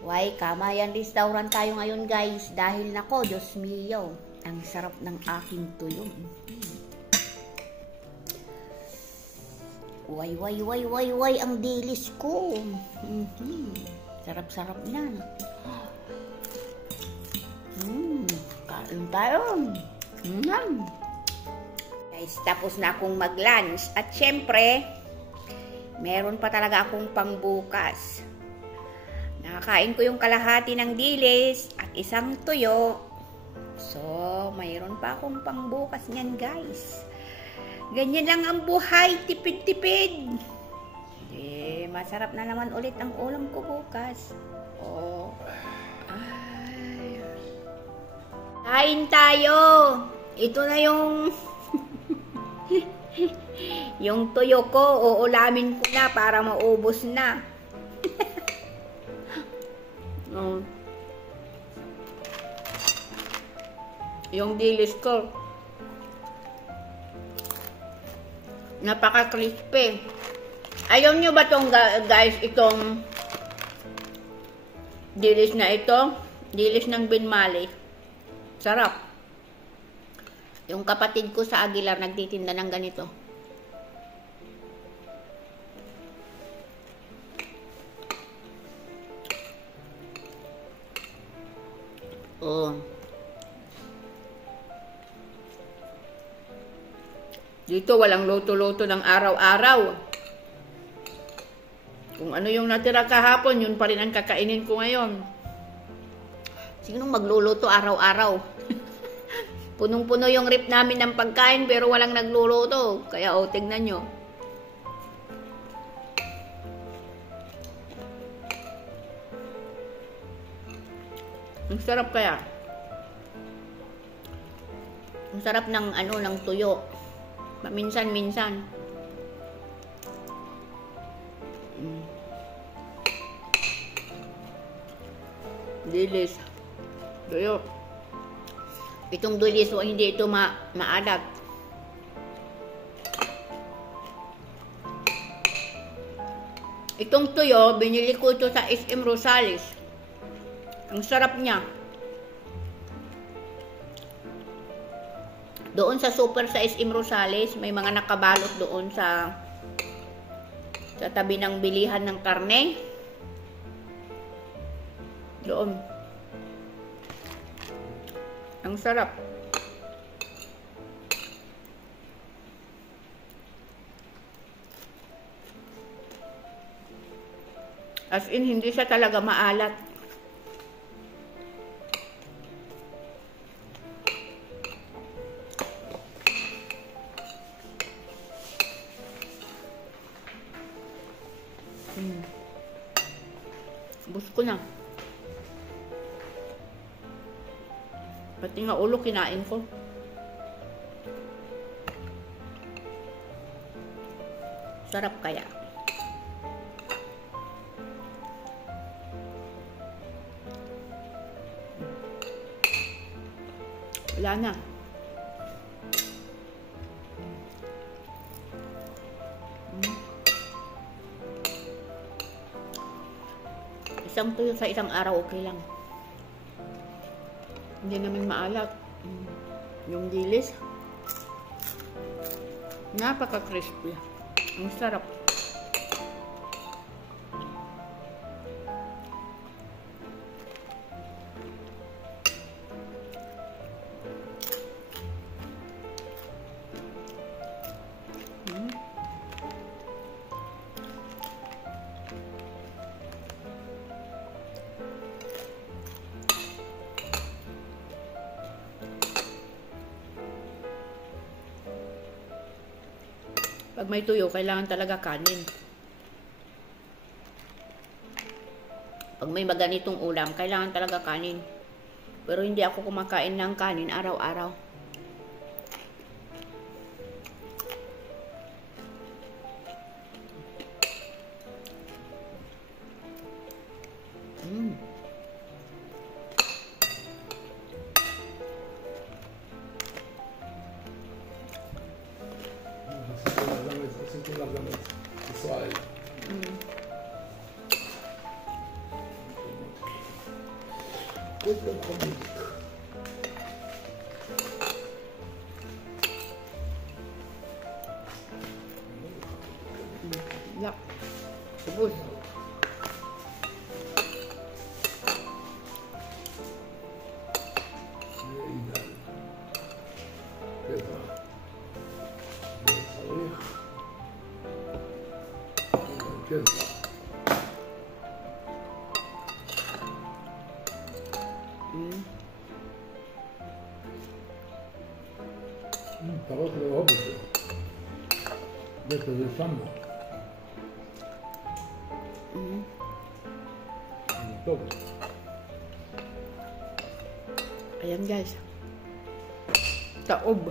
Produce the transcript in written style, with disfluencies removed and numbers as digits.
Why, Kamayan Restaurant tayo ngayon guys. Dahil nako, Diyos mio, ang sarap ng aking tuyo. Way, ang dilis ko. Sarap-sarap na. Kain tayo. Guys, tapos na akong mag-lunch. At syempre, meron pa talaga akong pangbukas. Nakakain ko yung kalahati ng dilis at isang tuyo. So, mayroon pa akong pangbukas niyan guys. Ganyan lang ang buhay, tipid-tipid. Masarap na naman ulit ang ulam ko bukas. Oh. Ay. Kain tayo. Ito na yung yung tuyo ko. Uulamin ko na para maubos na. Yung dilis ko. Napaka-crispy. Ayaw nyo ba tong guys, itong dilis na ito? Dilis ng binmali. Sarap. Yung kapatid ko sa Aguilar nagtitinda ng ganito. Oh. Dito walang luto-luto ng araw-araw. Kung ano yung natira kahapon, yun pa rin ang kakainin ko ngayon. Sino magluluto araw-araw? Punong-puno yung rip namin ng pagkain pero walang nagluluto. Kaya tignan nyo. Ang sarap kaya. Ang sarap ng ng tuyo. Minsan-minsan. Dilis. Tuyo. Itong dilis, hindi ito maalat. Itong tuyo, binili ko ito sa SM Rosales. Ang sarap niya. Doon sa super sa SM Rosales, may mga nakabalot doon sa tabi ng bilihan ng karne. Doon. Ang sarap. As in, hindi siya talaga maalat. Bus ko na. Pati nga ulo kinain ko. Sarap kaya. Wala na. Isang tuyo sa isang araw, okay lang. Hindi naman maalat. Yung dilis, napaka-crispy. Ang sarap. Pag may tuyo, kailangan talaga kanin. Pag may maganitong ulam, kailangan talaga kanin. Pero hindi ako kumakain ng kanin araw-araw. Questo è come Ya. Tapos. Parole che ho visto. Detto del sangue. Ayan guys. Taob.